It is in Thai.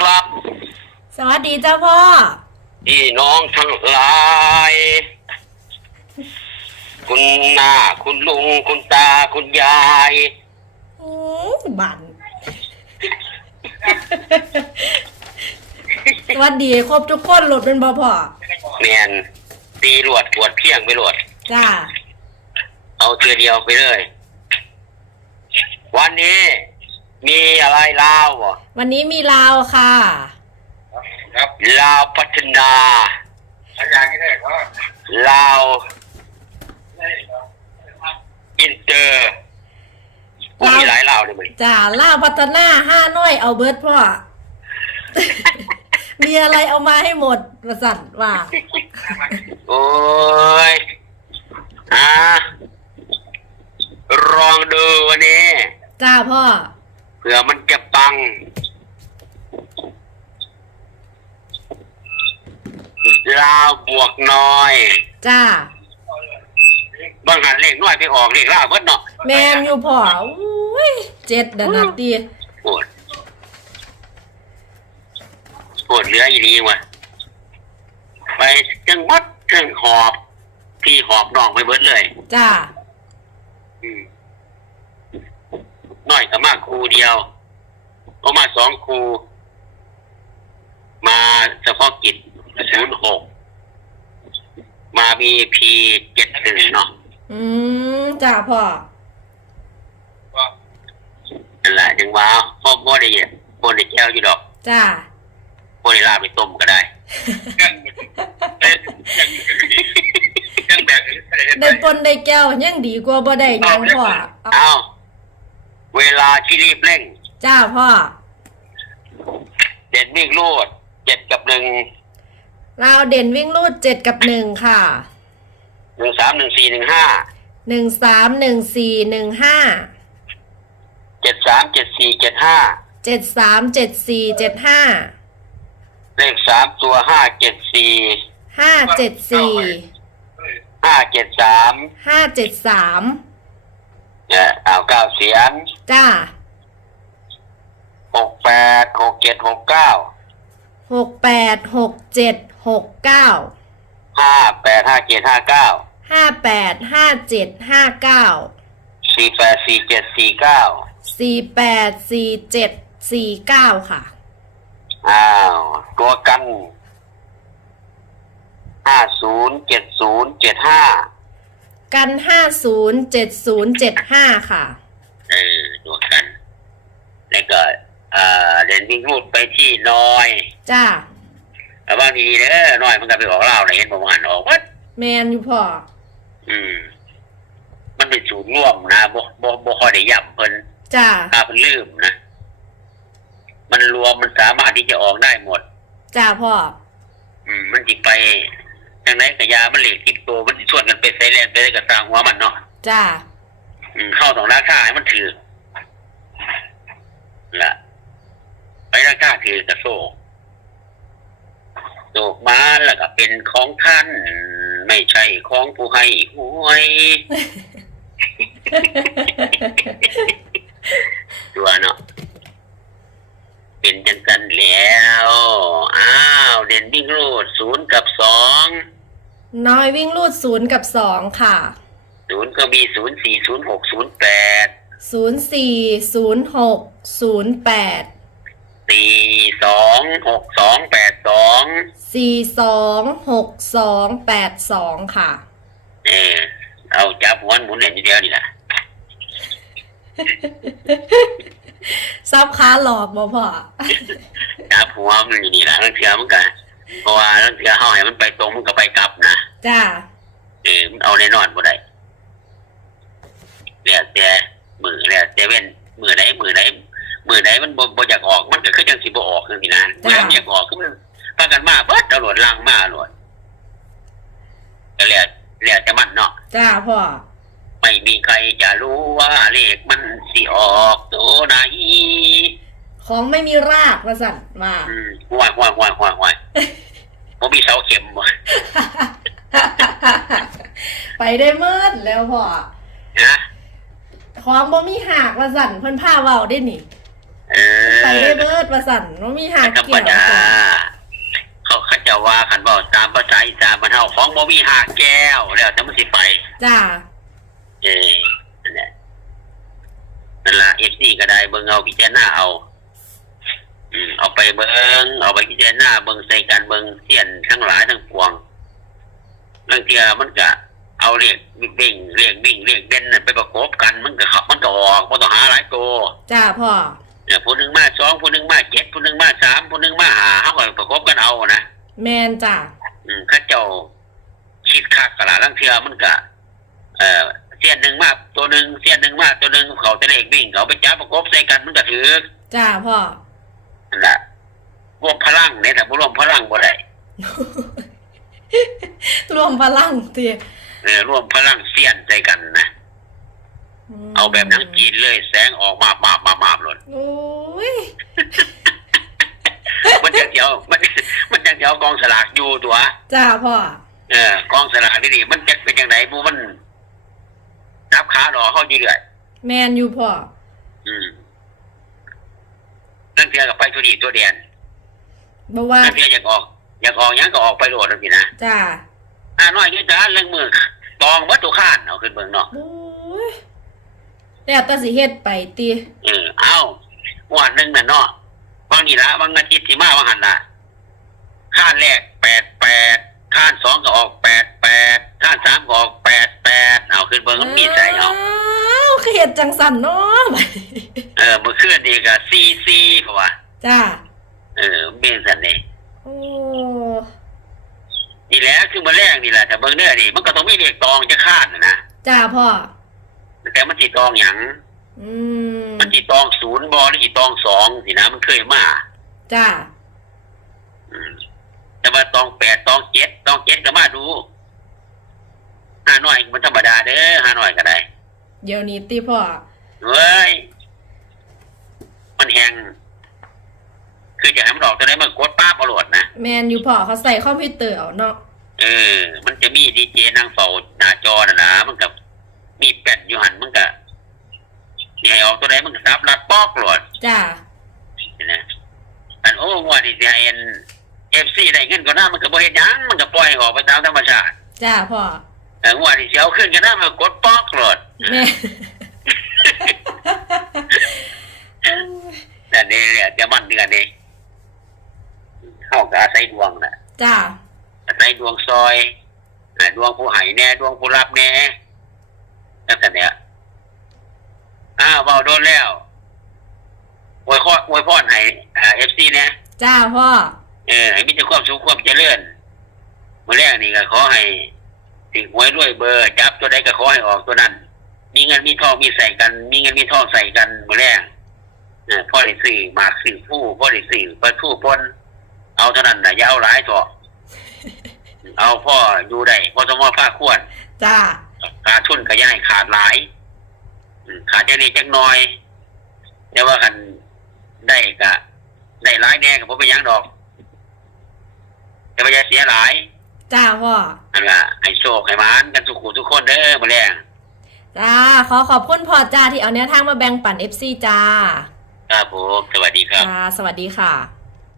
ครับ สวัสดีเจ้าพ่อ พี่น้องทั้งหลาย คุณหน้าคุณลุง คุณตาคุณยายอืมบัน สวัสดีครบทุกคนหลดเป็นบ่พ่อเมียนตีรวดกวดเพียงไปรวด จ้า เอาเทือเดียวไปเลย วันนี้ มีอะไรลาวบ่วันนี้มีลาวค่ะ ครับลาวพัฒนาอาจารย์ที่ได้ครับลาวอินเตอร์โอ้มีหลายลาวเลยมึงจ้าลาวพัฒนาห้าน้อยเอาเบิร์ดพ่อ มีอะไรเอามาให้หมดประสันว่า โอ้ยอะลองดูวันนี้ จ้าพ่อเผื่อมันจะปัง ลาวบวกน้อยจ้า บางหันเลขน้อยไปออกเลขลาวเบิดเนาะแมนอยู่พ่ออุ้ยเจ็ดเดยวนาตีปวดปวดเหลืออีนี้วะไปจังวัดจังหอบ พี่หอบน้องไปเบิดเลย จ้า อืม น้อยก็มาครูเดียวก็มาสองครู มาเฉพาะกิจศูนย์หกมาบีพีเจ็ดหนึ่งเนาะอืมจ้าพ่อนั่นแหละยังว่าพ่อบ่ได้เยบ่ได้แก้วอยู่ดอก จ้าบ่ได้ลาบไปต้มก็ได้ยังแบบได้ปนได้แก้วยังดีกว่าบ่ได้หยังพ่อเอา เอาเวลาที่รีบเร่ง จ้าพ่อ เด่นวิ่งรูดเจ็ดกับหนึ่งลาวเด่นวิ่งรูดเจ็ดกับหนึ่งค่ะหนึ่งสามหนึ่งสี่หนึ่งห้าหนึ่งสามหนึ่งสี่หนึ่งห้าเจ็ดสามเจ็ดสี่เจ็ดห้าเจ็ดสามเจ็ดสี่เจ็ดห้าเลขสามตัวห้าเจ็ดสี่ห้าเจ็ดสี่ห้าเจ็ดสามห้าเจ็ดสามเนี่ย เอาเก้าเสียงจ้าหกแปดหกเจ็ดหกเก้าหกแปดหกเจ็ดหกเก้าห้าแปดห้าเจ็ดห้าเก้าห้าแปดห้าเจ็ดห้าเก้าสี่แปดสี่เจ็ดสี่เก้าสี่แปดสี่เจ็ดสี่เก้าค่ะ อ้าว ตัวกันห้าศูนย์เจ็ดศูนย์เจ็ดห้า กันห้าศูนย์เจ็ดศูนย์เจ็ดห้าค่ะ เออตัวกัน แล้วก็อ่าเด่นวิ่งรูดไปที่น้อยจ้าแต่บางทีเด้อน้อยมันก็ไปออกเล่าวนะเห็นประมาณออกวัดแมนอยู่พ่ออืม มันเป็นศูนย์ร่วมนะบ่บ่บ่ค่อยได้ย่ำเพิ่นจ้าถ้าเพิ่นลืมนะ มันรวมมันสามารถที่จะออกได้หมด จ้าพ่อ อืม มันจิไป ทางไหนกระยามันเหล็กทิพตัวมันสิชวนกันไปใส่แลนไปกับสร้างหัวมันเนาะจ้า อืมเข้าตรงราคาให้มันถือละไปราคาถือกระโซกโศกมาแล้วก็เป็นของท่าน ไม่ใช่ของผู้ให้หวยตัวเนาะเป็นจังกันแล้ว อ้าว เด่นวิ่งรูดศูนย์กับสอง น้อยวิ่งรูดศูนย์กับสองค่ะ ศูนย์ก็มีศูนย์สี่ศูนย์หกศูนย์แปดศูนย์สี่ศูนย์หกศูนย์แปดสี่สองหกสองแปดสองสี่สองหกสองแปดสองค่ะ เออเอาจับหัวหมุนเหรียญทีเดียวนี่แหละซับค้าหลอกบ่พ่อ จับหัวมันอยู่นี่แหละลังเทือมันก็ เพราะว่าลังเทือเฮาให้มันไปตรงมันก็ไปกลับนะจ้าเออมันเอาแน่นอนบ่ได้แล้วแต่มือแล้วแต่เว้นมือไหนมือไหนมือไหนมันบ่บ่อยากออกมันก็คือจังสิบ่ออกจังซี่นะมือไหนมันอยากออกคือมันพากันมาเบิดเอาโหลดล่างมาโหลดก็แล้วแล้วแต่มันเนาะจ้าพ่อไม่มีใครจะรู้ว่าเลขมันสิออกตัวไหน ของไม่มีรากว่าสั่นว่าอืมห่วยห่วยห่วยห่วยห่วยผมมีเสาเข็มบ่ไปได้เมิดแล้วพ่อนะของบ่มีหากว่าสั่นเพิ่นผ้าเว้าได้นี่ เออไปได้เบิดประสันว่ามีหาธรรมเกี่ยวดาเขาเขาจะว่าคันบอกตามภาษาอีสานมันเฮาของบ่มีหาแก้วแล้วแต่มันสิไป จ้าเออนั่นแหละนั่นละเอฟซีก็ได้เบิ่งเอาพิจารณาเอาอืม เอาไปเบิ่งเอาไปพิจารณาเบิ่งใส่กันเบิ่งเสียนทั้งหลายทั้งปวงบางเทีมันก็เอาเรียกบิ่งเรียกบิ่งเรียกเด่นน่ะไปประกบกันมันก็ขับมันก็ออกบ่ต้องหาหลายตัวจ้าพ่อเนี่ยผู้หนึ่งมาสองผู้หนึ่งมาเจ็ดผู้หนึ่งมาสามผู้หนึ่งมาหาเขาก็ประกบกันเอานะแมนจ้าอืมเข้าเจ้าคิดคักกะละลังเทือมันก็เอ่อเสี้ยนหนึ่งมาตัวหนึ่งเสี้ยนหนึ่งมาตัวหนึ่งเขาจะเลขวิ่งเขาไปจับประกบใส่กันมันก็ถือจ้าพ่อนั่นแหละ รวมพลังเนี่ยแต่บ่รวมพลังบ่ได้รวมพลังเตียเออรวมพลังเสี้ยนใส่กันนะมเอาแบบหนังจีนเลยแสงออกมาบาบมาบาบหล่นโอ้ยมันจะเดียวมันมันจะเดียวกองสลากอยู่ตัวจ้าพ่อเออกองสลากนี่นี่มันจะเป็นยังไงบูมันนับขาหรอเขาอยู่เรื่อยแมนอยู่พ่อ อืมนั่นเทียกับไปตัวดีตัวเดียน บอกว่านั่นเทียอยากออก อยากออกหยังก็ออกไปโหลดแล้วสินะจ้าอ่าน้อยก็จะเรื่องมือตองวัตถุข้านเอาขึ้นเบิ่งเนาะโอ้ยแล้วแตาสิเฮ็ดไปตีเออเอาวันหนึ่งน่ะเนาะบางนี่ละบางอาทิตย์ที่มาบางหันละข้านแรกแปดแปดข้านสองก็ออกแปดแปดข้านสามก็ออกแปดแปดเอาขึ้นเบิ่งมันมีใส่เอาอ้าวคือเฮ็ดจังสันเนาะเออเมื่อคืนนี่ก็ซีซีเขาว่าจ้า เออสันนี่โอ้นี่แหละคือมาแรกนี่แหละแต่เบิ่งเนื้อนี่มันก็ต้องมีเรียกตองจะข้านน่ะนะจ้าพ่อ แต่มันจีตองหยังอืมมันจีตองศูนย์บอหรือจีตองสองสินะมันเคยมาจ้าอืมแต่ว่าตองแปดตองเจ็ดตองเจ็ดก็มาดูห้าน้อยมันธรรมดาเด้อห้าน้อยก็ได้เดี๋ยวนี้ตีพ่อเว้ยมันแหง คือจะให้มันออกจะได้มันกดป้าประโหลดนะแมนอยู่พ่อเขาใส่คอมพิวเตอร์เอาเนาะเออ มันจะมีดีเจนั่งเฝ้าหน้าจอน่ะนะมันกับมีแป้นอยู่หันมันก็นี่ให้ออกตัวไหนมันก็ซับรัดปอกโหลดจ้านะอันโอ้งว่านี่สิให้เอ็นเอฟซีได้เงินก็น่ามันก็บ่เฮ็ดหยังมันก็ปล่อยออกไปตามธรรมชาติจ้าพ่อเอองว่านี่สิเอาขึ้นก็น่ามันก็กดป๊อกโหลดแม่แต่นี่เนี่ยจะมันเดือนนี้เฮา ก็อาศัยดวงน่ะจ้าอาศัยดวงซอยอ่าดวงผู้ให้แน่ดวงผู้รับแน่จังซั่นเนี่ยอ้าวเว้าโดนแล้วอวยพรอวยพรให้อ่า FC เนี่ยจ้าพ่อ เออให้มีแต่ความสุขความเจริญเมื่อแรกนี่ก็ขอให้ถึงหวยรวยเบอร์จับตัวใดก็ขอให้ออกตัวนั้น มีเงินมีทองมีใส่กัน มีเงินมีทองใส่กันเมื่อแรกเออพ่อได้ซื้อหมากซื้อผู้พ่อได้ซื้อปลาทูปน เอาเท่านั้นนะอย่าเอาหลายเถอะเอาพ่ออยู่ได้พ่อสมอผ้าควรจ้าขาดทุนก็อย่าให้ขาดหลายอืมขาดแค่นี้จักหน่อยแต่ว่ากันได้ก็ได้หลายแน่ก็บ่เป็นหยังดอก แต่ว่าอย่าเสียหลายจ้าพ่ออันว่าให้โชคให้หมานกันทุกคู่ทุกคนเด้อมาแรงจ้า ขอขอบคุณพ่อจ้าที่เอาแนวทางมาแบ่งปัน FC จ้า ครับผม สวัสดีครับจ้าสวัสดีค่ะ